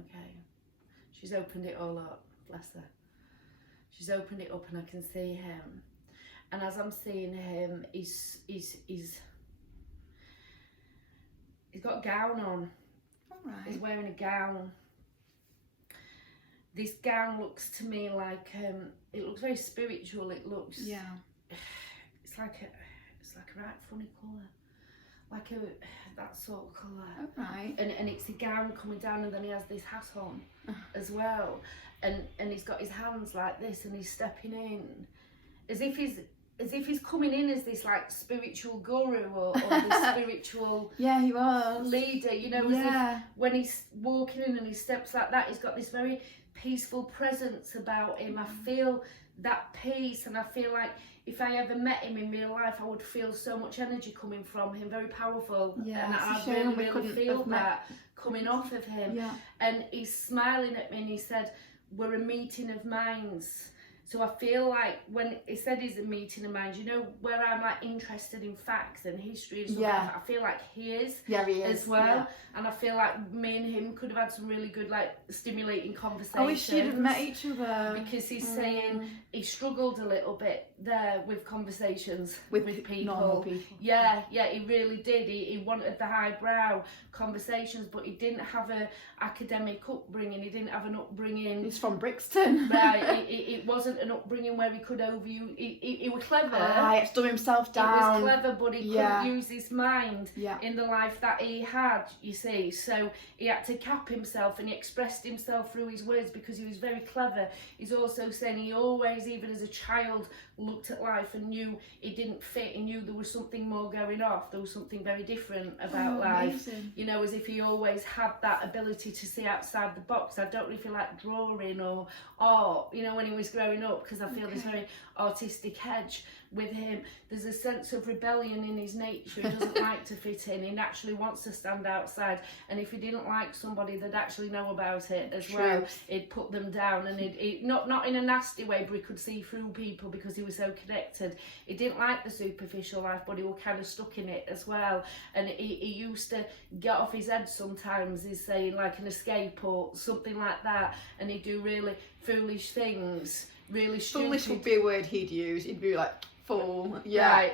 Okay. She's opened it all up, bless her. She's opened it up and I can see him. And as I'm seeing him, he's got a gown on. All right. He's wearing a gown. This gown looks to me like it looks very spiritual. It looks it's like a right funny colour, like that sort of colour. All right. And it's a gown coming down, and then he has this hat on as well, and he's got his hands like this, and he's stepping in as if he's coming in as this like spiritual guru or this spiritual he was leader, you know, as if when he's walking in and he steps like that, he's got this very peaceful presence about him. I feel that peace, and I feel like if I ever met him in real life, I would feel so much energy coming from him, very powerful, and I really feel that coming off of him. And he's smiling at me and he said, we're a meeting of minds. So I feel like when he said he's a meeting of minds, you know, where I'm like interested in facts and history and stuff, I feel like he is as well. And I feel like me and him could have had some really good, like, stimulating conversations. I wish you'd have met each other. Because he's saying he struggled a little bit there with conversations with people. Normal people. Yeah, he really did. He wanted the highbrow conversations, but he didn't have a academic upbringing. He didn't have an upbringing. He's from Brixton. Right, it wasn't an upbringing where he could overview. He was clever. He had to dumb himself down. He was clever, but he couldn't use his mind in the life that he had, you see. So he had to cap himself, and he expressed himself through his words because he was very clever. He's also saying he always, even as a child, looked at life and knew it didn't fit. He knew there was something more going off. There was something very different about life. Amazing. You know, as if he always had that ability to see outside the box. I don't know if he liked drawing or art, you know, when he was growing up, because I feel there's very artistic edge with him. There's a sense of rebellion in his nature. He doesn't like to fit in. He naturally wants to stand outside. And if he didn't like somebody, they'd actually know about it as well. He'd put them down, and he'd not in a nasty way, but he could see through people because he was so connected. He didn't like the superficial life, but he was kind of stuck in it as well. And he used to get off his head sometimes, he's saying, like an escape or something like that. And he'd do really foolish things, really stupid. Foolish would be a word he'd use. He'd be like, fool. Right.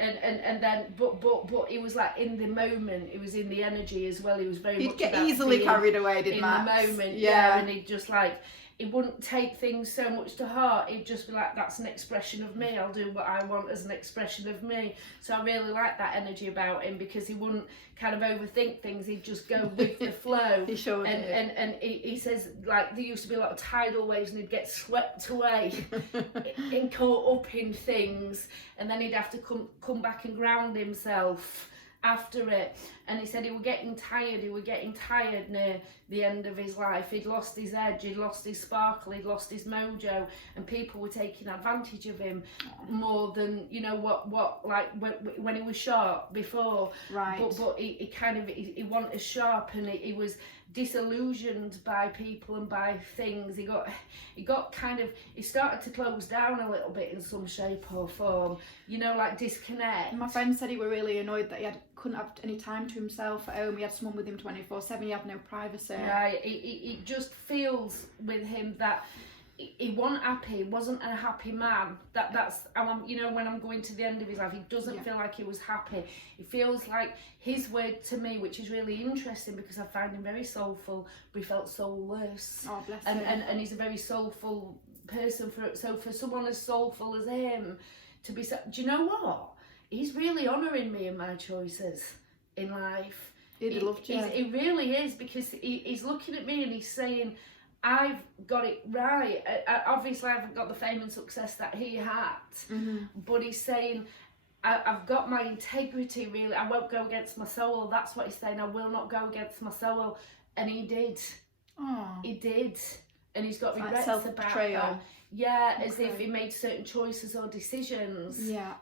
And then but he was like in the moment. He was in the energy as well. He was very He'd get easily carried away, did Max? In the moment, and he'd just like, he wouldn't take things so much to heart. He'd just be like, that's an expression of me. I'll do what I want as an expression of me. So I really like that energy about him, because he wouldn't kind of overthink things. He'd just go with the flow. He sure did. And he says, like, there used to be a lot of tidal waves and he'd get swept away and caught up in things. And then he'd have to come back and ground himself after it. And he said he was getting tired near the end of his life. He'd lost his edge, he'd lost his sparkle, he'd lost his mojo, and people were taking advantage of him more than, you know, what like when he was sharp before. Right. But he kind of, he wasn't as sharp, and he was disillusioned by people and by things. He got kind of, he started to close down a little bit in some shape or form, you know, like disconnect. My friend said he were really annoyed that he couldn't have any time to himself at home. He had someone with him 24/7. He had no privacy. Right. He just feels with him that he wasn't happy. He wasn't a happy man. That's you know, when I'm going to the end of his life, he doesn't feel like he was happy. He feels like his word to me, which is really interesting because I find him very soulful, but he felt soulless. Oh, bless him. And he's a very soulful person. So for someone as soulful as him to be, do you know what? He's really honouring me in my choices in life. He'd have loved you. He really is, because he's looking at me and he's saying, I've got it right. Obviously, I haven't got the fame and success that he had, but he's saying, I've got my integrity, really. I won't go against my soul. That's what he's saying. I will not go against my soul. And he did. Oh. He did. And he's got regrets about that. Yeah, as if he made certain choices or decisions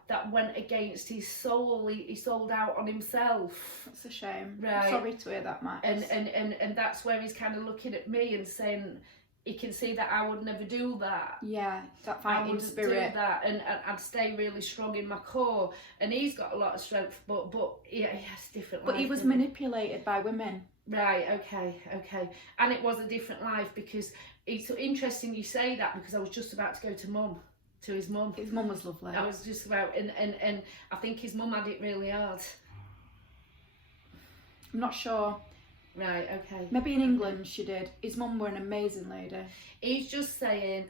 that went against his soul. He sold out on himself. That's a shame. Right. I'm sorry to hear that, Max. And that's where he's kind of looking at me and saying, he can see that I would never do that. Yeah, that fighting spirit. I wouldn't do that, and I'd stay really strong in my core. And he's got a lot of strength, but he has different. But he was manipulated by women. Right, okay. And it was a different life, because it's interesting you say that, because I was just about to go to his mum. His mum was lovely. I was just about, and I think his mum had it really hard. I'm not sure. Right, okay. Maybe in England she did. His mum were an amazing lady. He's just saying,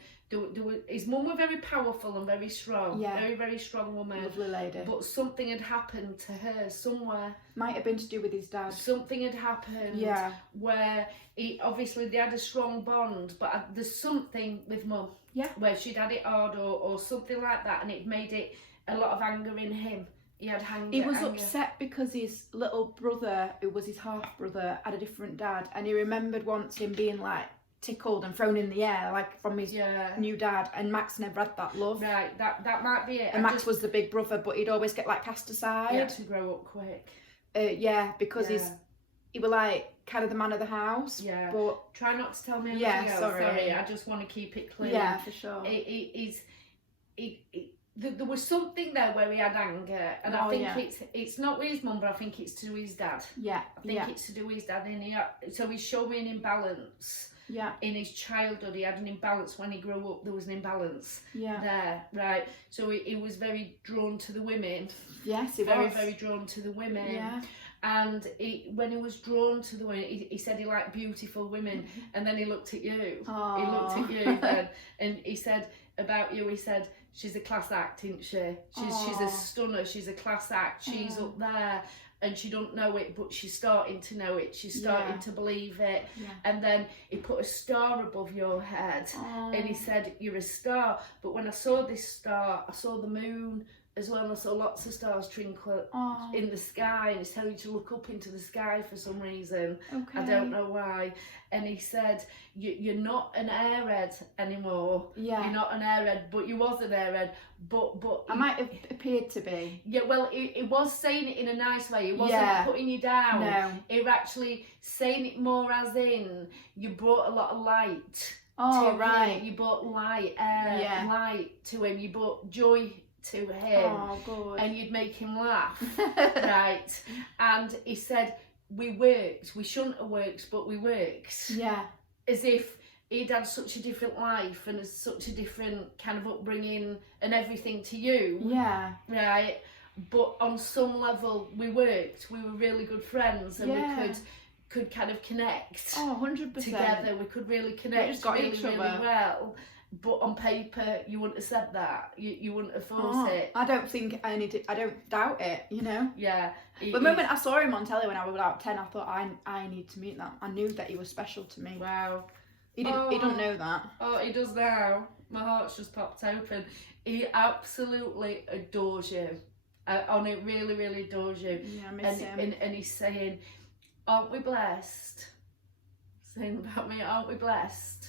his mum were very powerful and very strong. Yeah. Very, very strong woman. Lovely lady. But something had happened to her somewhere. Might have been to do with his dad. Something had happened. Yeah. Where obviously they had a strong bond, but there's something with mum. Yeah. Where she'd had it hard or something like that, and it made it a lot of anger in him. He had anger. He was upset because his little brother, who was his half brother, had a different dad, and he remembered once him being like tickled and thrown in the air like from his new dad, and Max never had that love. Right, that might be it. And Max was the big brother, but he'd always get like cast aside. He had to grow up quick. Because he was like kind of the man of the house. Yeah. But try not to tell me anything else. Sorry, I just want to keep it clear. Yeah, for sure. There was something there where he had anger, and I think it's not with his mum, but I think it's to his dad. Yeah. I think it's to do with his dad, and so he's showing imbalance. Yeah. In his childhood, he had an imbalance. When he grew up, there was an imbalance. Yeah. There, right. So he was very drawn to the women. Yes, he was. Very drawn to the women. Yeah. And when he was drawn to the women, he said he liked beautiful women. And then he looked at you. Aww. He looked at you then, and he said about you, he said, she's a class act, isn't she? She's a stunner, she's a class act, she's up there, and she don't know it, but she's starting to know it, she's starting to believe it. And then he put a star above your head, and he said, you're a star. But when I saw this star, I saw the moon as well, and I saw lots of stars twinkle in the sky, and he's telling you to look up into the sky for some reason. I don't know why. And he said, you're not an airhead anymore. You're not an airhead, but you was an airhead. But I might have appeared to be. Yeah, well, he was saying it in a nice way. He wasn't putting you down. No. He was actually saying it more as in, you brought a lot of light to him. You brought light, light to him. You brought joy to him. Good. And you'd make him laugh. Right. And he said, we shouldn't have worked, but we worked. Yeah. As if he'd had such a different life and such a different kind of upbringing and everything to you. Yeah. Right. But on some level we worked. We were really good friends, and we could kind of connect. 100%. Together. We could really connect. We just got really, each other. really well. But on paper, you wouldn't have said that. You wouldn't have forced it. I don't think I don't doubt it, you know? Yeah. But the moment I saw him on telly when I was about 10, I thought, I need to meet that. I knew that he was special to me. Wow. He didn't know that. Oh, he does now. My heart's just popped open. He absolutely adores you. He really, really adores you. Yeah, I miss him. And he's saying, aren't we blessed? Saying about me, aren't we blessed?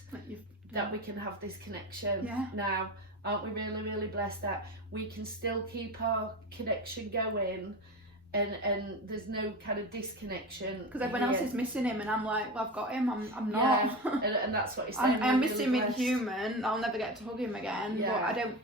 That we can have this connection now. Aren't we really, really blessed that we can still keep our connection going, and there's no kind of disconnection? Because everyone else is missing him, and I'm like, well, I've got him. I'm not. And that's what he's saying. I miss him in human. I'll never get to hug him again. Yeah. But I don't.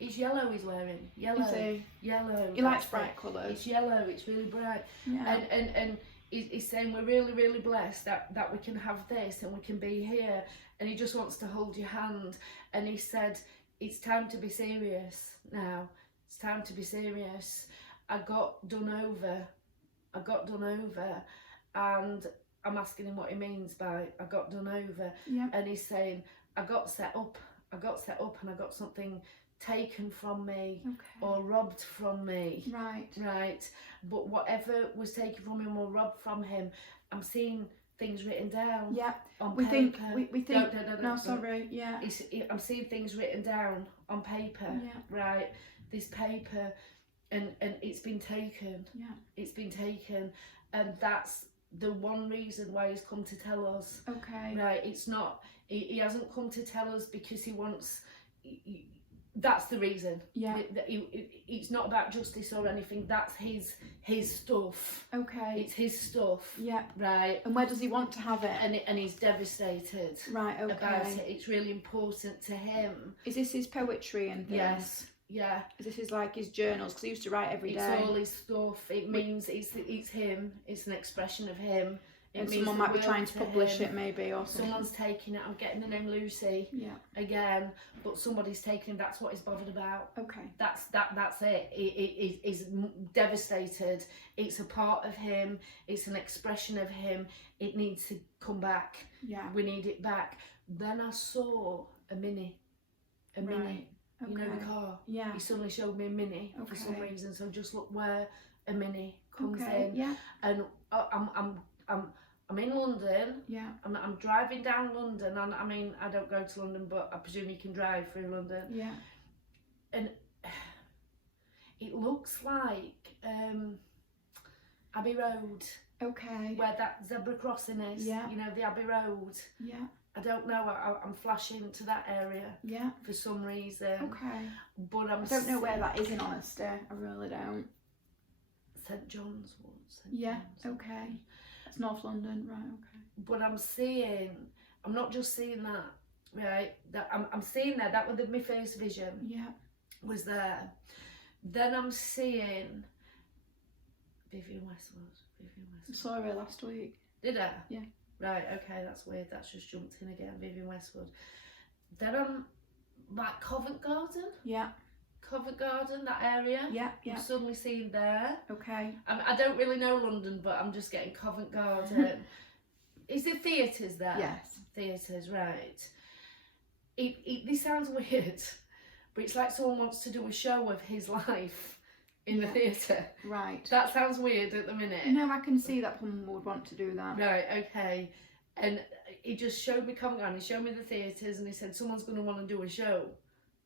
It's yellow he's wearing. Yellow. Yellow. He likes bright colours. It's yellow. It's really bright. Yeah. And he's saying we're really, really blessed that we can have this and we can be here. And he just wants to hold your hand. And he said, it's time to be serious now. It's time to be serious. I got done over. And I'm asking him what he means by I got done over. Yeah. And he's saying, I got set up and I got something taken from me or robbed from me. Right. But whatever was taken from him or robbed from him, I'm seeing things written down. Yeah. On we paper. think we think no, sorry. Yeah. I'm seeing things written down on paper. Yeah. Right. This paper, and it's been taken. Yeah. It's been taken, and that's the one reason why he's come to tell us. Okay. Right. It's not. He hasn't come to tell us because he wants. That's the reason. Yeah. It's not about justice or anything. That's his stuff. Okay. It's his stuff. Yeah. Right. And where does he want to have it? And he's devastated. Right. Okay. About it. It's really important to him. Is this his poetry and things? Yes. Yeah. Is this his journals? Because he used to write every day. It's all his stuff. It means it's him. It's an expression of him. And means someone the might be world trying to publish him. it maybe, or something. Someone's taking it. I'm getting the name Lucy again, but somebody's taking him. That's what he's bothered about. Okay. That's it. He's devastated. It's a part of him. It's an expression of him. It needs to come back. Yeah. We need it back. Then I saw a Mini. Okay. You know the car? Yeah. He suddenly showed me a Mini for some reason. So just look where a Mini comes in. Yeah. And I'm in London. Yeah. I'm driving down London, and I mean, I don't go to London, but I presume you can drive through London. Yeah. And it looks like Abbey Road. Okay. Where that zebra crossing is. Yeah. You know, the Abbey Road. Yeah. I don't know. I'm flashing to that area. Yeah. For some reason. Okay. But I don't know where that is, in honesty. I really don't. St John's Wood. Yeah. Okay. That's North London, right? Okay. But I'm not just seeing that, right? That I'm seeing that was my first vision. Yeah. Was there. Then I'm seeing Vivienne Westwood. I saw her last week. Did I? Yeah. Right, okay, that's weird. That's just jumped in again, Vivienne Westwood. Then I'm like Covent Garden. Yeah. Covent Garden, that area. Yeah, yeah. I'm suddenly seeing there. Okay. I don't really know London, but I'm just getting Covent Garden. Is there theatres there? Yes. Theatres, right. This sounds weird, but it's like someone wants to do a show of his life in the theatre. Right. That sounds weird at the minute. No, I can see that someone would want to do that. Right, okay. And he just showed me Covent Garden, he showed me the theatres, and he said someone's going to want to do a show.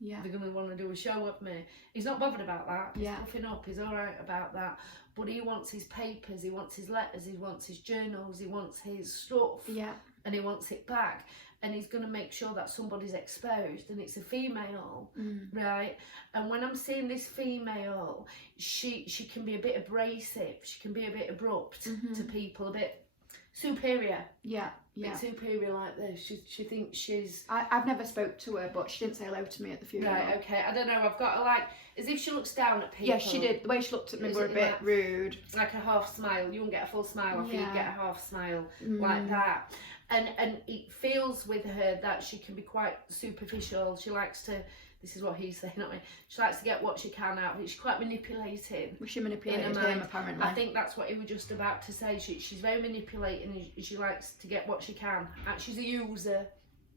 Yeah. They're going to want to do a show of me. He's not bothered about that. He's Yeah. puffing up. He's all right about that. But he wants his papers, he wants his letters, he wants his journals, he wants his stuff. Yeah. And he wants it back. And he's going to make sure that somebody's exposed, and it's a female, right? And when I'm seeing this female, she can be a bit abrasive, she can be a bit abrupt to people, a bit superior. Yeah, A bit superior like this. She thinks she's... I've never spoke to her, but she didn't say hello to me at the funeral. Right, okay. I don't know, I've got to like... As if she looks down at people. Yeah, she did. The way she looked at me were a bit rude. Like a half smile. You won't get a full smile if you get a half smile like that. And it feels with her that she can be quite superficial. She likes to... This is what he's saying, not me. She likes to get what she can out of it. She's quite manipulating. Well, she manipulated him, apparently. I think that's what he was just about to say. She's very manipulating, and she likes to get what she can. And she's a user.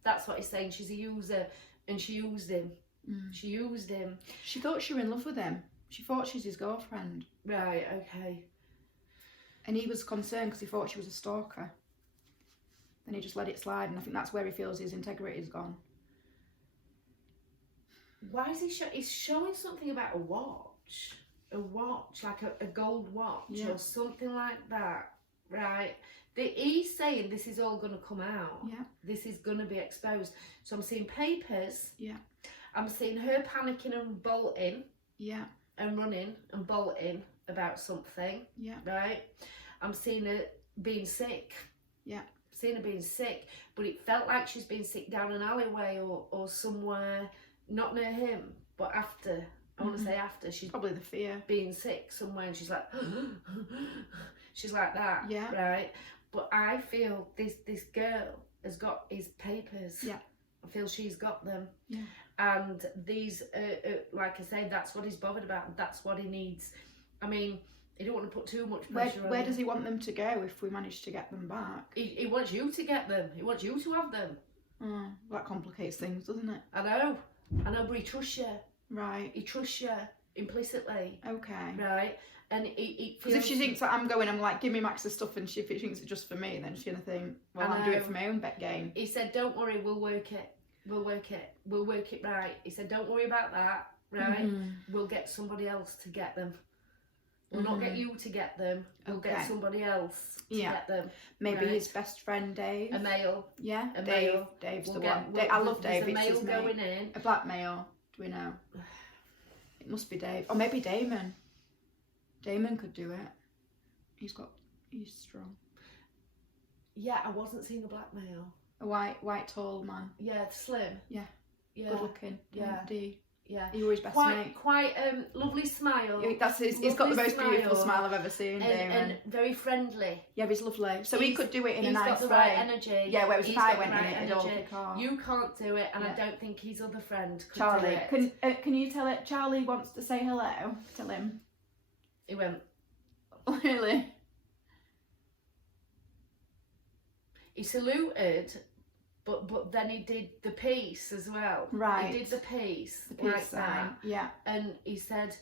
That's what he's saying. She's a user, and she used him. She used him. She thought she was in love with him. She thought she's his girlfriend. Right, okay. And he was concerned because he thought she was a stalker. Then he just let it slide, and I think that's where he feels his integrity's gone. Why is he he's showing something about a watch, like a gold watch or something like that, right? He's saying this is all going to come out. Yeah. This is going to be exposed. So I'm seeing papers. Yeah. I'm seeing her panicking and bolting. Yeah. And running and bolting about something. Yeah. Right? I'm seeing her being sick. Yeah. Seeing her being sick, but it felt like she's been sick down an alleyway or somewhere. Not near him, but after, I want to say after, she's probably the fear. Being sick somewhere, and she's like, she's like that, yeah. Right? But I feel this girl has got his papers. Yeah. I feel she's got them. Yeah. And these, like I say, that's what he's bothered about. That's what he needs. I mean, he don't want to put too much pressure on. Where does he want them to go if we manage to get them back? He wants you to get them. He wants you to have them. Oh, that complicates things, doesn't it? I know, but he trusts you. Right. He trusts you implicitly. Okay. Right. And he because if she thinks that I'm like, give me Max's stuff, and she thinks it's just for me, then she's gonna think, well, I'll do it for my own bet game. He said, don't worry, we'll work it. We'll work it right. He said, don't worry about that, right? We'll get somebody else to get them. We'll not get you to get them. We'll get somebody else to get them. Maybe his best friend Dave. A male. Yeah, a Dave. male. Dave's the one. I love Dave. There's a male going in. A black male. Do we know? It must be Dave. Or maybe Damon. Damon could do it. He's strong. Yeah, I wasn't seeing a black male. A white tall man. Yeah, slim. Yeah. Yeah. Good looking. Yeah. D. Yeah. You were his best mate. Quite lovely smile. He's got the most Lovely beautiful smile I've ever seen, and very friendly. Yeah, he's lovely. So he could do it in a nice way. He's got the right energy. Yeah, whereas if I went in it, I'd all energy. kick off. You can't do it, and I don't think his other friend could Charlie, do it. can you tell it? Charlie wants to say hello. Tell him. He went. Really? He saluted, but then he did the peace as well. Right. He did the peace. The peace sign. Yeah. And he said,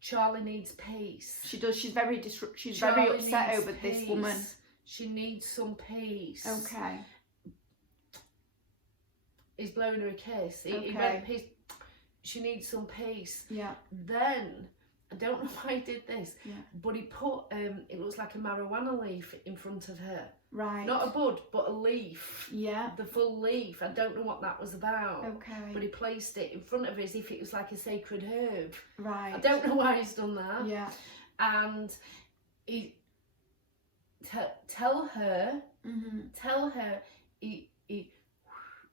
Charlie needs peace. She does. She's very Charlie very upset needs over peace. this woman. She needs some peace. Okay. He's blowing her a kiss. She needs some peace. Yeah. Then, I don't know why he did this, yeah. but he put, it looks like a marijuana leaf in front of her. Right. Not a bud, but a leaf. Yeah. The full leaf. I don't know what that was about. Okay. But he placed it in front of her as if it was like a sacred herb. Right. I don't know why he's done that. Yeah. And he tell her he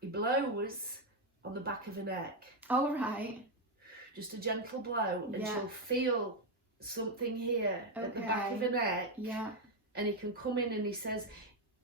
blows on the back of her neck. All right. Just a gentle blow, and Yeah. she'll feel something here at the back of her neck. Yeah. And he can come in and he says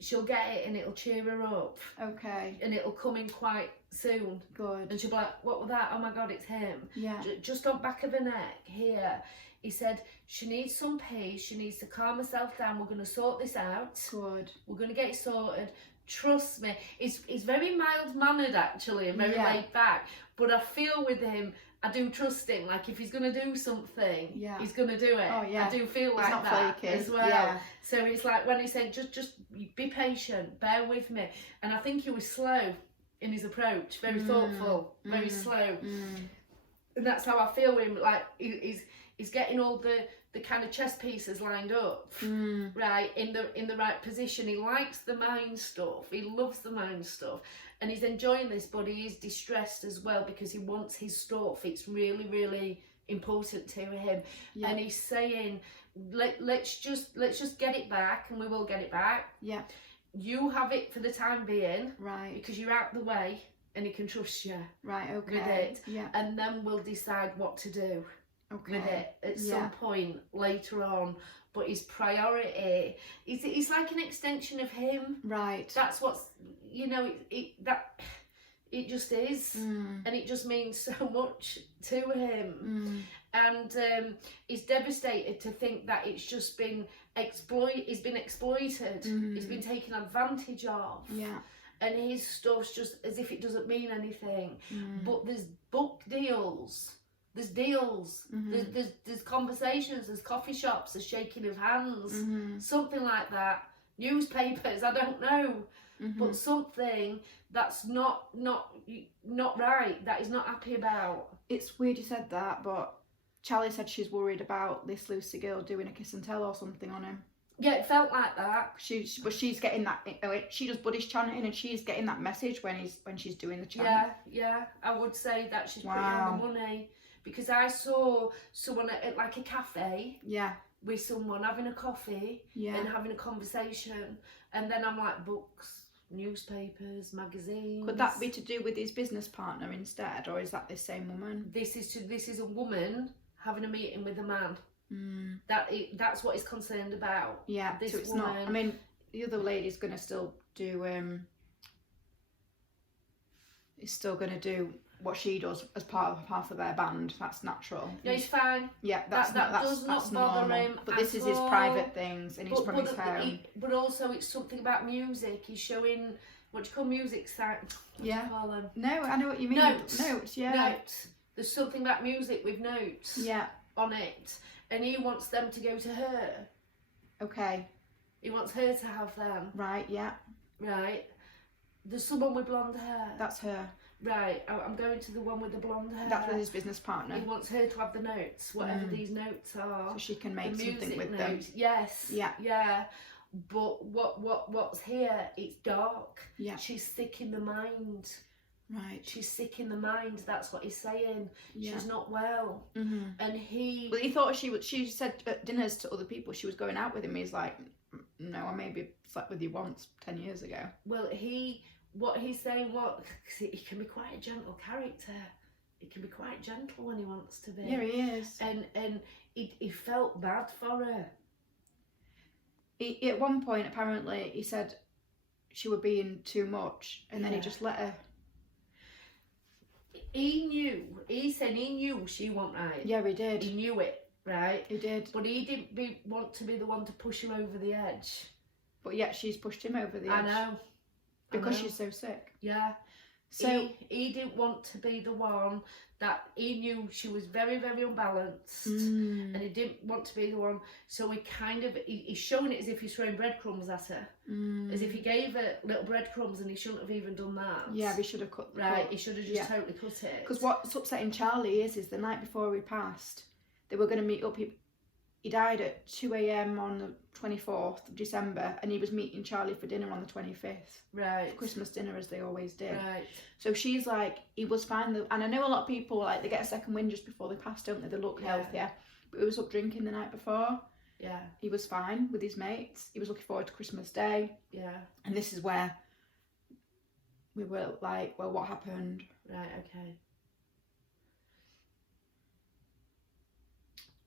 she'll get it and it'll cheer her up. Okay. And it'll come in quite soon. Good. And she'll be like, what was that? Oh my God, it's him. Yeah. Just on back of her neck here. He said she needs some peace. She needs to calm herself down. We're going to sort this out. Good. We're going to get it sorted. Trust me. He's very mild-mannered actually and very laid back. But I feel with him, I do trust him. Like if he's going to do something, he's going to do it. Oh, yeah. I do feel like not that flaky. as well. Yeah. So it's like when he said, just be patient, bear with me. And I think he was slow in his approach, very thoughtful, very slow. And that's how I feel with him. Like he's getting all the kind of chess pieces lined up, right, in the right position. He likes the mind stuff. He loves the mind stuff. And he's enjoying this, but he is distressed as well because he wants his stuff. It's really, really important to him. Yeah. And he's saying, let's just get it back, and we will get it back. Yeah. You have it for the time being, right? Because you're out the way, and he can trust you, right? Okay. With it, yeah. And then we'll decide what to do. Okay. With it at some point later on. But his priority is like an extension of him. Right. That's what's, it just is. And it just means so much to him. And he's devastated to think that it's just been exploited. He's been taken advantage of. Yeah. And his stuff's just as if it doesn't mean anything. But there's book deals. There's deals, there's conversations, there's coffee shops, there's shaking of hands, something like that. Newspapers, I don't know, but something that's not right, that he's not happy about. It's weird you said that, but Charlie said she's worried about this Lucy girl doing a kiss and tell or something on him. Yeah, it felt like that. She's getting that. She does Buddhist chanting, and she's getting that message when she's doing the chant. Yeah. I would say that she's putting on the money. Because I saw someone at like a cafe with someone having a coffee and having a conversation, and then I'm like, books, newspapers, magazines. Could that be to do with his business partner instead, or is that the same woman? This is a woman having a meeting with a man. That's what he's concerned about. Yeah, this so it's woman. not. I mean, the other lady's going to still do. Is still going to do what she does as part of their band. That's natural. Yeah, he's fine. Yeah, that does not bother normal. Him. But this is his private things, and he's from his home. But also, it's something about music. He's showing what do you call music signs? What do you call them? No, I know what you mean. Notes. Yeah. Notes. There's something about music with notes. Yeah. On it, and he wants them to go to her. Okay. He wants her to have them. Right. Yeah. Right. There's someone with blonde hair. That's her. Right, I'm going to the one with the blonde hair. That's with his business partner. He wants her to have the notes, whatever these notes are. So she can make something with them. Yes. Yeah. Yeah. But what's here? It's dark. Yeah. She's sick in the mind. Right. She's sick in the mind. That's what he's saying. Yeah. She's not well. And he. Well, he thought she said at dinners to other people she was going out with him. He's like, no, I maybe slept with you once 10 years ago. Well, what he's saying, because he can be quite a gentle character, he can be quite gentle when he wants to be. Yeah, he is. And he felt bad for her. At one point, apparently, he said she were being too much, and then he Yeah. just let her. He said he knew she wasn't right. Yeah, he did. He knew it, right? He did. But he didn't want to be the one to push her over the edge. But yet she's pushed him over the edge. I know. Because she's so sick. Yeah. So he didn't want to be the one that he knew she was very, very unbalanced. Mm. And he didn't want to be the one. So he's showing it as if he's throwing breadcrumbs at her. As if he gave her little breadcrumbs and he shouldn't have even done that. Yeah, he should have cut the Right, cut. he should have just totally cut it. Because what's upsetting Charlie is the night before he passed, they were going to meet up. He died at 2 a.m. on the 24th of December, and he was meeting Charlie for dinner on the 25th. Right. Christmas dinner, as they always did. Right. So she's like, he was fine. And I know a lot of people, like, they get a second wind just before they pass, don't they? They look healthier. But he was up drinking the night before. Yeah. He was fine with his mates. He was looking forward to Christmas Day. Yeah. And this is where we were like, well, what happened? Right, okay.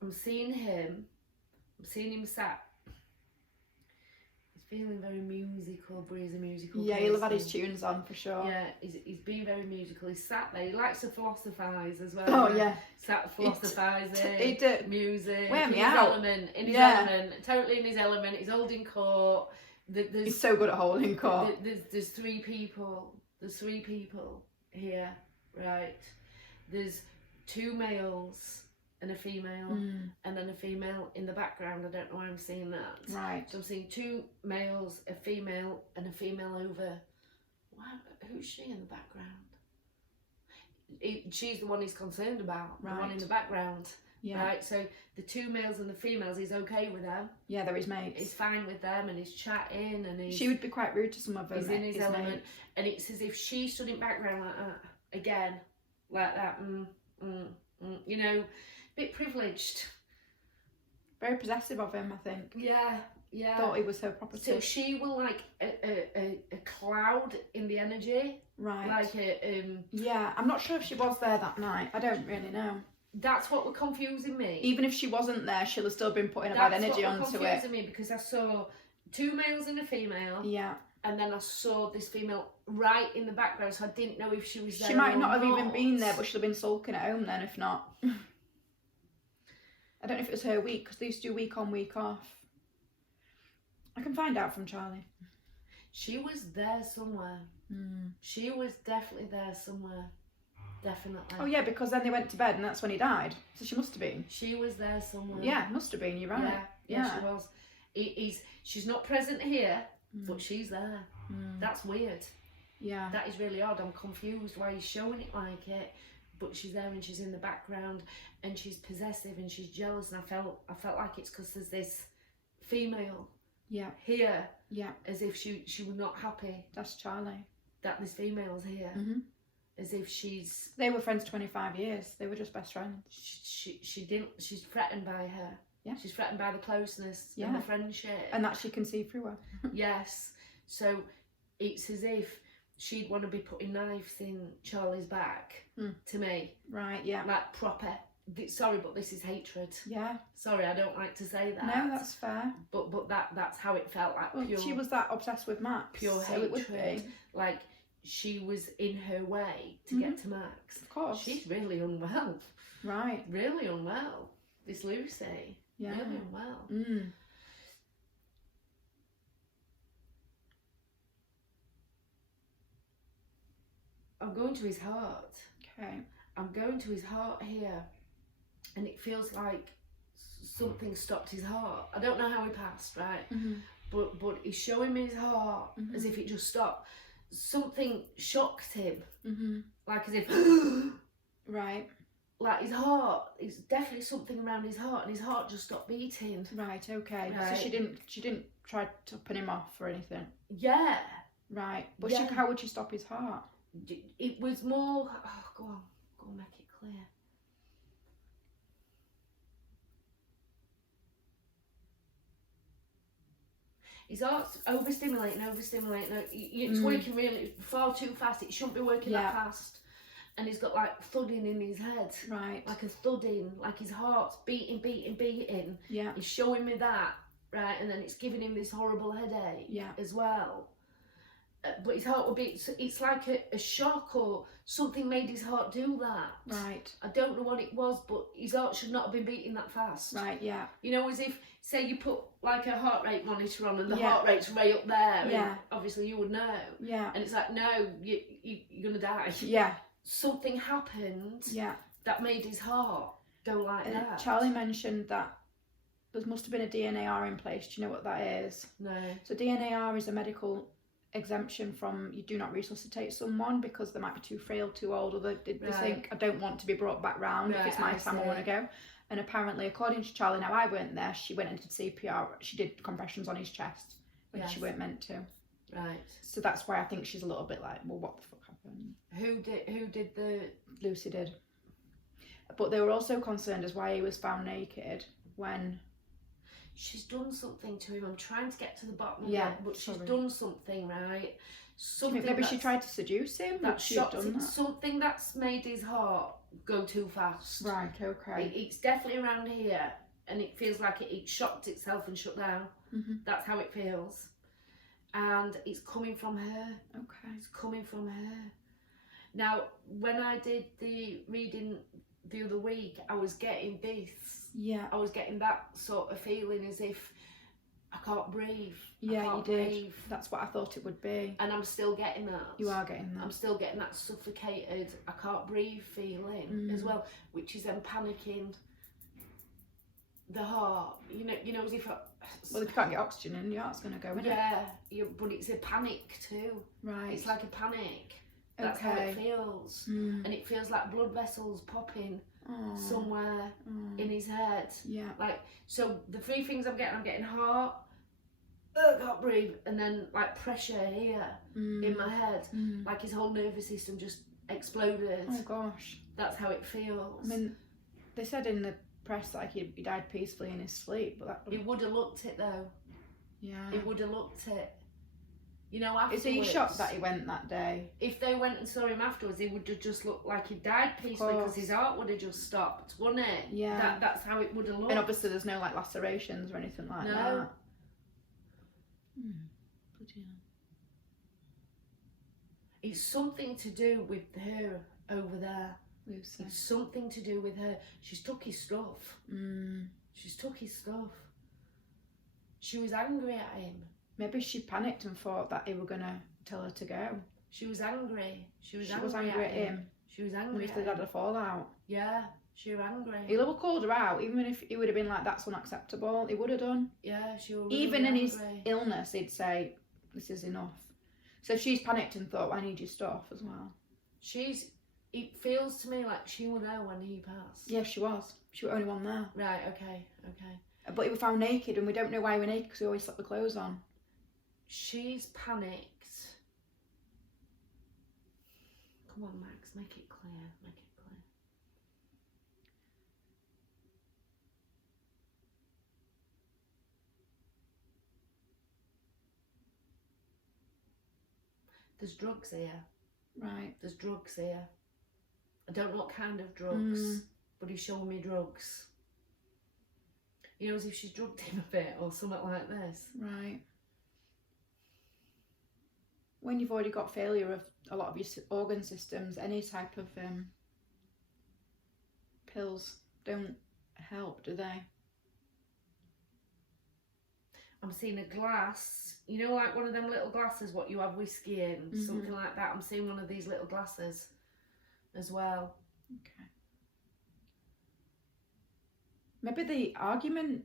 I'm seeing him sat. He's feeling very musical, but he's a musical Yeah, he'll have had person. his tunes on for sure. Yeah, he's being very musical. He's sat there. He likes to philosophise as well. Oh, yeah. Sat philosophising. He did. Music. Wear in me his out. element. In his Yeah. element. Totally in his element. He's holding court. He's so good at holding court. There's three people. There's three people here, right? There's two males and a female, and then a female in the background. I don't know why I'm seeing that. Right. So I'm seeing two males, a female, and a female over. Wow, who's she in the background? She's the one he's concerned about. The one in the background. Yeah. Right. So the two males and the females, he's okay with them. Yeah, they're his mates. He's fine with them, and he's chatting, and he's. She would be quite rude to some of them. He's in his element, mates. and it's as if she stood in background like that again, like that. You know, bit privileged. Very possessive of him, I think. Yeah, yeah. Thought he was her property. So she will like a cloud in the energy, right. like Yeah, I'm not sure if she was there that night. I don't really know. That's what was confusing me. Even if she wasn't there, she'll have still been putting a bad energy onto it. That's what was confusing me, because I saw two males and a female. Yeah. And then I saw this female right in the background, so I didn't know if she was there. She might or not have even been there, but she'll have been sulking at home then, if not. I don't know if it was her week, because they used to do week on, week off. I can find out from Charlie. She was there somewhere. She was definitely there somewhere. Definitely. Oh yeah, because then they went to bed and that's when he died. So she must have been. She was there somewhere. Yeah, must have been. You're right. Yeah, she was. She's not present here, but she's there. That's weird. Yeah. That is really odd. I'm confused why he's showing it like it, but she's there and she's in the background and she's possessive and she's jealous, and I felt like it's because there's this female here, as if she was not happy. That's Charlie. That this female's here, as if she's. They were friends 25 years. They were just best friends. She didn't. She's threatened by her. Yeah. She's threatened by the closeness and the friendship. And that she can see through her. Yes. So it's as if she'd want to be putting knives in Charlie's back to me. Right. Yeah. Like proper. Sorry, but this is hatred. Yeah. Sorry, I don't like to say that. No, that's fair. But that's how it felt, like Well, pure. she was that obsessed with Max. Pure so hatred. it would be. Like she was in her way to get to Max. Of course. She's really unwell. Right. Really unwell. This Lucy. Yeah. Really unwell. I'm going to his heart. Okay. I'm going to his heart here, and it feels like something stopped his heart. I don't know how he passed, right? But he's showing me his heart as if it just stopped. Something shocked him, like as if right. Like his heart. It's definitely something around his heart, and his heart just stopped beating. Right. Okay. Right. So she didn't try to pin him off or anything. Yeah. Right. But Yeah. how would she stop his heart? It was more. Oh, go on, make it clear. His heart's overstimulating. It's working really far too fast. It shouldn't be working that fast. and he's got like thudding in his head, Right. like a thudding, like his heart's beating. Yeah. He's showing me that, right, and then it's giving him this horrible headache as well. But his heart will beat. It's like a shock or something made his heart do that. Right. I don't know what it was, but his heart should not have been beating that fast. Right. Yeah. You know, as if, say, you put like a heart rate monitor on and the Yeah. heart rate's way up there. Yeah. And obviously, you would know. Yeah. And it's like, no, you're gonna die. Yeah. Something happened. Yeah. That made his heart go like that. Charlie mentioned that there must have been a DNAR in place. Do you know what that is? No. So DNAR is a medical exemption from you do not resuscitate someone because they might be too frail, too old, or they think, I don't want to be brought back round. If it's my time, I want to go. And apparently, according to Charlie, now I weren't there, she went and did CPR. She did compressions on his chest when she weren't meant to. Right. So that's why I think she's a little bit like, well, what the fuck happened? Who did the... Lucy did. But they were also concerned as why he was found naked when... She's done something to him. I'm trying to get to the bottom of Yeah, it, but she's sorry. done something, right? Something Maybe she tried to seduce him. that She had shocked done him. that. Something that's made his heart go too fast. Right. Okay. It's definitely around here, and it feels like it shocked itself and shut down. Mm-hmm. That's how it feels, and it's coming from her. Okay. It's coming from her. Now, when I did the reading the other week, I was getting this. Yeah. I was getting that sort of feeling as if I can't breathe. Yeah, I can't you did. breathe. That's what I thought it would be. And I'm still getting that. You are getting that. I'm still getting that suffocated, I can't breathe feeling as well, which is then panicking the heart. You know, as if Well, if you can't get oxygen in, your heart's going to go, isn't it? but it's a panic too. Right. It's like a panic. That's how it feels. And it feels like blood vessels popping somewhere in his head. Yeah. Like, so the three things I'm getting heart, I can't breathe, and then like pressure here in my head, like his whole nervous system just exploded. Oh gosh. That's how it feels. I mean, they said in the press like he died peacefully in his sleep, but that... He would have looked it though. Yeah. He would have looked it. You know, afterwards. Is he shocked that he went that day? If they went and saw him afterwards, he would have just looked like he died peacefully because his heart would have just stopped, wouldn't it? Yeah. That's how it would have looked. And obviously there's no like lacerations or anything like No. that. Bloody hell. It's something to do with her over there. Lucy. It's something to do with her. She's took his stuff. She's took his stuff. She was angry at him. Maybe she panicked and thought that he were going to tell her to go. She was angry. She was angry angry at him. She was And angry if at they'd him. had a fallout. Yeah, she was angry. He'll have called her out, even if he would have been like, that's unacceptable. He would have done. Yeah, she was really Even in his angry. illness, he'd say, this is enough. So she's panicked and thought, well, I need your stuff as well. It feels to me like she will know when he passed. Yeah, she was. She was the only one there. Right, okay. But he was found naked, and we don't know why he was naked because he always slept with clothes on. She's panicked. Come on, Max, make it clear. Make it clear. There's drugs here. Right. There's drugs here. I don't know what kind of drugs, but he's showing me drugs. You know, as if she's drugged him a bit or something like this. Right. When you've already got failure of a lot of your organ systems, any type of pills don't help, do they? I'm seeing a glass, you know, like one of them little glasses what you have whiskey in, something like that. I'm seeing one of these little glasses as well. Okay. Maybe the argument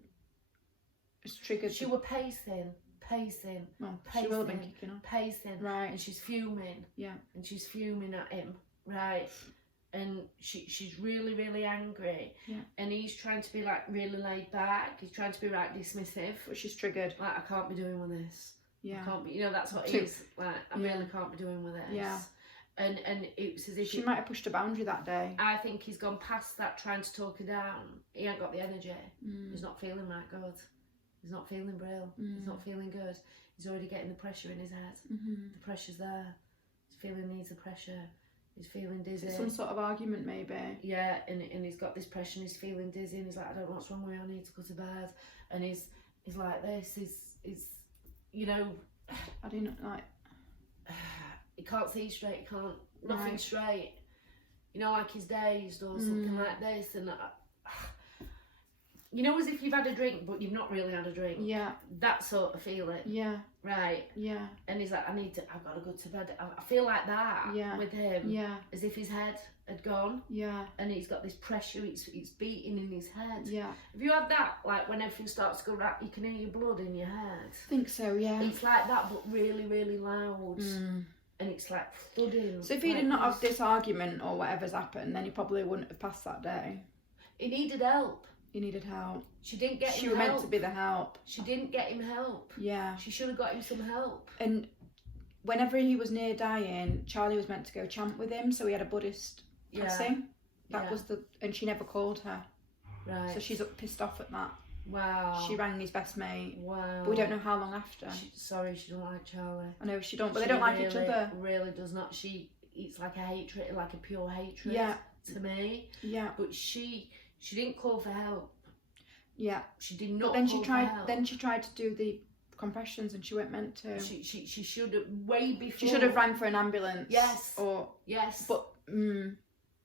is triggered. She were pacing. Well, she will have been kicking off. Pacing. Right. And she's fuming. Yeah. And she's fuming at him. Right. And she's really, really angry. Yeah. And he's trying to be like really laid back. He's trying to be like dismissive. But she's triggered. Like, I can't be doing with this. Yeah. I can't be, you know, that's what it is. Like, I Yeah. really can't be doing with this. Yeah. And it's as if She might have pushed a boundary that day. I think he's gone past that trying to talk her down. He ain't got the energy. He's not feeling right good. He's not feeling brill. He's not feeling good. He's already getting the pressure in his head. The pressure's there. He's feeling he needs the pressure. He's feeling dizzy. Some sort of argument, maybe. Yeah, and he's got this pressure and he's feeling dizzy and he's like, I don't know what's wrong with me, I need to go to bed. And he's like this, he's you know, I didn't like. he can't see straight, he can't, nothing Right. straight. You know, like he's dazed or something like this. And you know, as if you've had a drink but you've not really had a drink. Yeah. That sort of feeling. Yeah. Right. Yeah. And he's like, I've got to go to bed. I feel like that with him. Yeah. As if his head had gone. Yeah. And he's got this pressure, it's beating in his head. Yeah. Have you had that? Like when everything starts to go right, you can hear your blood in your head. I think so, yeah. It's like that, but really, really loud. And it's like thudding. So if he did not have this argument or whatever's happened, then he probably wouldn't have passed that day. He needed help. He needed help. She didn't get him help. She was meant to be the help. She didn't get him help. Yeah. She should have got him some help. And whenever he was near dying, Charlie was meant to go chant with him, so he had a Buddhist passing. That was and she never called her. Right. So she's pissed off at that. Wow. She rang his best mate. Wow. But we don't know how long after. Sorry, she don't like Charlie. I know she don't, but She they don't like really, each other. Really does not. It's like a hatred, like a pure hatred. Yeah. To me. Yeah. But she didn't call for help. Yeah. She did not. But then call she tried. For help. Then she tried to do the compressions, and she weren't meant to. She should have way before. She should have rang for an ambulance. Yes. Or yes. But.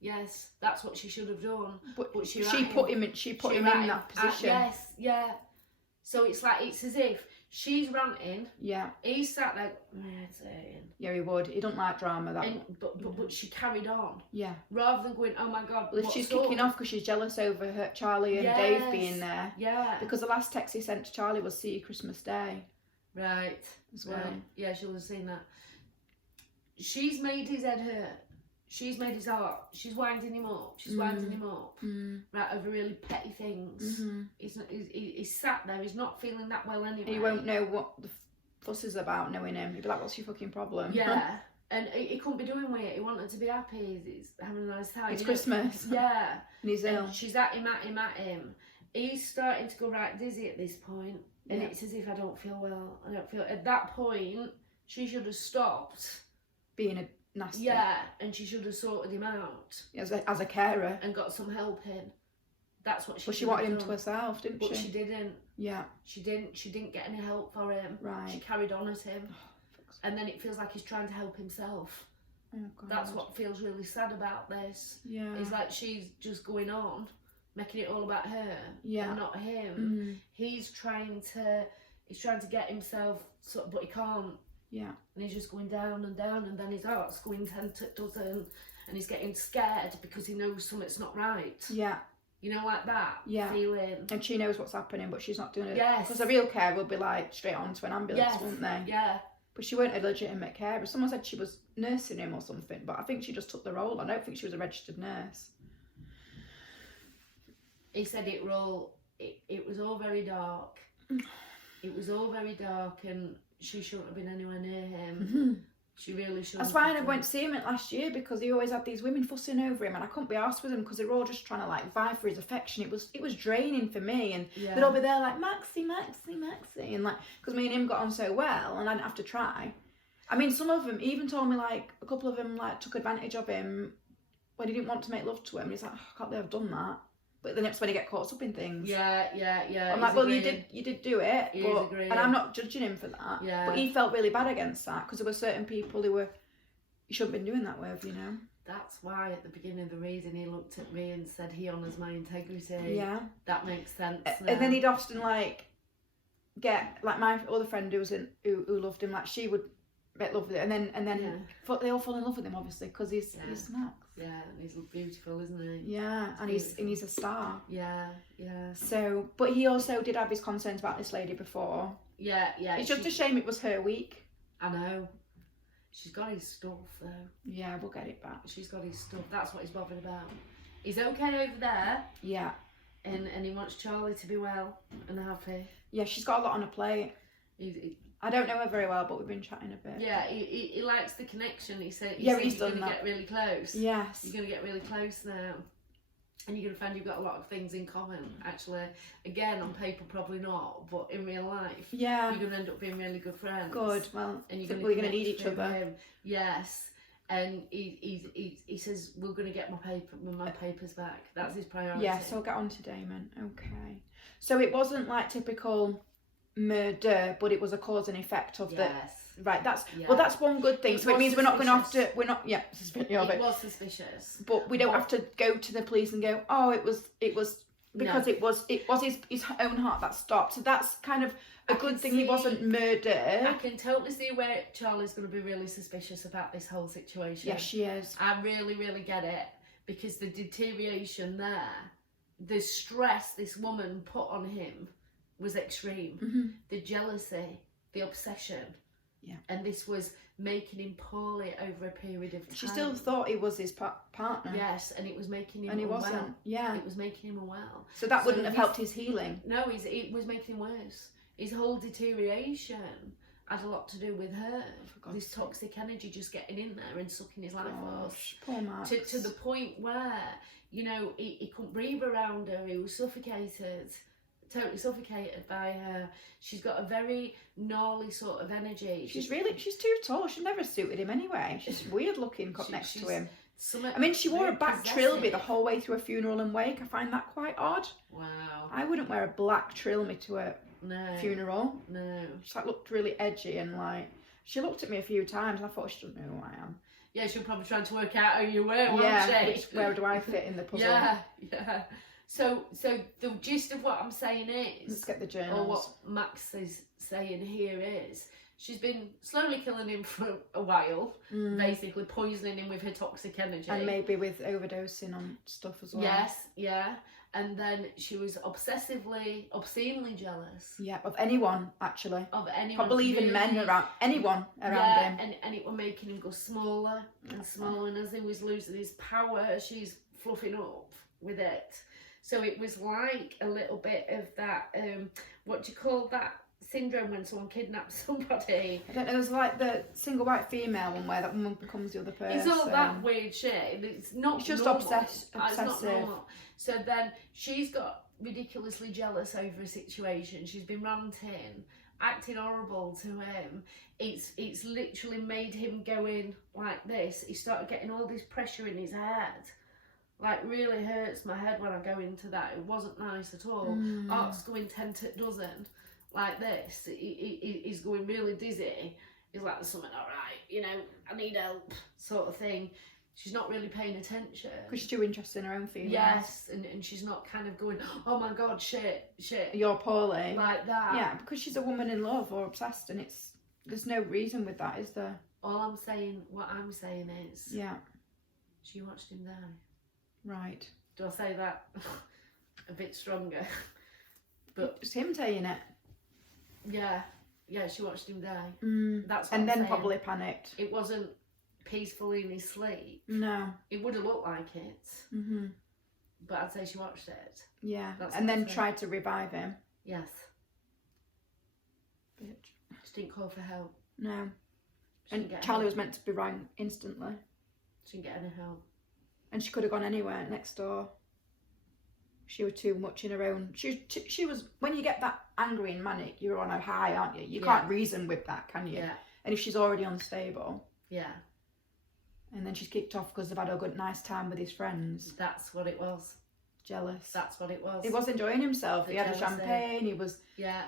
Yes, that's what she should have done. But she put him in. She put him in that position. Yes. Yeah. So it's like it's as if she's ranting. Yeah. He's sat there meditating. Yeah, he would. He don't like drama. That. But she carried on. Yeah. Rather than going, oh my God. Well, if she's kicking off because she's jealous over her Charlie and Dave being there. Yeah. Because the last text he sent to Charlie was "See you Christmas Day." Right. As well. Right. Yeah, she'll have seen that. She's made his head hurt. She's made his heart. She's winding him up. She's winding him up. Right, over really petty things. He's sat there. He's not feeling that well anyway. He won't know what the fuss is about knowing him. He'd be like, what's your fucking problem? Yeah. And he couldn't be doing with it. He wanted to be happy. He's having a nice time. It's Christmas. Yeah. And he's ill. And she's at him. He's starting to go right dizzy at this point. And it's as if I don't feel well. I don't feel... At that point, she should have stopped. Being a nasty. Yeah, and she should have sorted him out. As a carer. And got some help in. That's what she. But she wanted him to herself, didn't she? But she didn't. Yeah. She didn't get any help for him. Right. She carried on at him. And then it feels like he's trying to help himself. Oh, God. That's what feels really sad about this. Yeah. It's like she's just going on, making it all about her. Yeah. And not him. He's trying to get himself, but he can't. Yeah. And he's just going down and down, and then his heart's going 10 to dozen, and he's getting scared because he knows something's not right. Yeah. You know, like that feeling. And she knows what's happening, but she's not doing it. Yes. Because a real carer would be like straight on to an ambulance, wouldn't they? Yeah. But she weren't a legitimate carer. Someone said she was nursing him or something, but I think she just took the role. I don't think she was a registered nurse. He said it was all very dark. It was all very dark, and she shouldn't have been anywhere near him. She really shouldn't. That's why I went to see him last year, because he always had these women fussing over him, and I couldn't be arsed with him because they were all just trying to like vie for his affection. It was draining for me, and they'd all be there like Maxie, and like because me and him got on so well, and I didn't have to try. I mean, some of them even told me like a couple of them like took advantage of him when he didn't want to make love to him. And he's like, oh, I can't believe I've done that. But then it's when he get caught up in things. Yeah. I'm like, well, you did do it, but, and I'm not judging him for that. Yeah. But he felt really bad against that because there were certain people who you shouldn't have been doing that with, you know. That's why at the beginning of the reading he looked at me and said he honours my integrity. Yeah. That makes sense. And then he'd often like get like my other friend who loved him, like she would make love with it, and then they all fall in love with him obviously because he's Max. Yeah, and he's beautiful, isn't he? Yeah, and he's a star. Yeah. So, but he also did have his concerns about this lady before. Yeah. It's just a shame it was her week. I know. She's got his stuff though. Yeah, we'll get it back. She's got his stuff. That's what he's bothered about. He's okay over there. Yeah. And he wants Charlie to be well and happy. Yeah, she's got a lot on her plate. I don't know her very well, but we've been chatting a bit. Yeah, he likes the connection. He said, he's you're done going to get really close. Yes. You're going to get really close now. And you're going to find you've got a lot of things in common, actually. Again, on paper, probably not, but in real life, yeah, you're going to end up being really good friends. Good, well, and we're going to need each other. Yes. And he says, we're going to get my papers back. That's his priority. Yeah, so I'll get on to Damon. Okay. So it wasn't like typical murder, but it was a cause and effect of the... Right, well, that's one good thing. So it means we're not going to have to... We're not... Yeah, suspicious of it. It was suspicious. But we don't have to go to the police and go, oh, it was... Because it was his own heart that stopped. So that's kind of a good thing. He wasn't murdered. I can totally see where Charlie's going to be really suspicious about this whole situation. Yes, she is. I really, really get it. Because the deterioration there, the stress this woman put on him was extreme. Mm-hmm. The jealousy, the obsession. Yeah. And this was making him poorly over a period of time. She still thought he was his partner. Yes, and it was making him and he unwell. wasn't. Yeah. It was making him unwell. So that wouldn't have helped his healing. No, it was making him worse. His whole deterioration had a lot to do with her. This toxic energy just getting in there and sucking his life off. Poor Max. To the point where, you know, he couldn't breathe around her. He was suffocated. Totally suffocated by her. She's got a very gnarly sort of energy. She's too tall. She never suited him anyway. She's weird looking next to him. I mean, she wore a black trilby the whole way through a funeral and wake. I find that quite odd. Wow. I wouldn't wear a black trilby to a funeral. No. She looked really edgy and she looked at me a few times and I thought she doesn't know who I am. Yeah, she was probably trying to work out who you were, Where do I fit in the puzzle? Yeah. So the gist of what I'm saying is... Let's get the journals. Or what Max is saying here is, she's been slowly killing him for a while, basically poisoning him with her toxic energy. And maybe with overdosing on stuff as well. Yes, yeah. And then she was obscenely jealous. Yeah, of anyone, actually. Of anyone. Probably even men around, anyone around him. And it was making him go smaller and smaller. And as he was losing his power, she's fluffing up with it. So it was like a little bit of that, what do you call that syndrome when someone kidnaps somebody? I don't know, there's like the single white female one where that woman becomes the other person. It's all that weird shit. It's not It's just normal. obsessive. It's not normal. So then she's got ridiculously jealous over a situation. She's been ranting, acting horrible to him. It's literally made him go in like this. He started getting all this pressure in his head. Like, really hurts my head when I go into that. It wasn't nice at all. Art's going 10 to a dozen, like this. He's going really dizzy. He's like, there's something not right, you know, I need help, sort of thing. She's not really paying attention. Because she's too interested in her own feelings. Yes, and she's not kind of going, oh my God, shit. You're poorly. Like that. Yeah, because she's a woman in love or obsessed, and there's no reason with that, is there? What I'm saying is... Yeah. She watched him die. Right. Do I say that a bit stronger? But it's him saying it. Yeah, she watched him die. That's what I'm saying. Probably panicked. It wasn't peaceful in his sleep. No. It would have looked like it. But I'd say she watched it. Yeah. And then tried to revive him. Yes. Bitch. She didn't call for help. No. And Charlie was meant to be rang instantly. She didn't get any help. And she could have gone anywhere next door. She was too much in her own. She was, when you get that angry and manic, you're on a high, aren't you? You can't reason with that, can you? Yeah. And if she's already unstable. Yeah. And then she's kicked off because they've had a good, nice time with his friends. That's what it was. Jealous. That's what it was. He was enjoying himself. He had a champagne. He was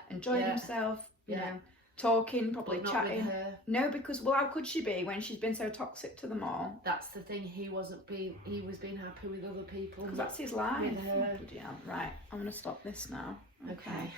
enjoying himself. You know. Talking, probably chatting. Not with her. No, because how could she be when she's been so toxic to them all? That's the thing. He was being happy with other people. Because that's his life. With her. Right, I'm gonna stop this now. Okay.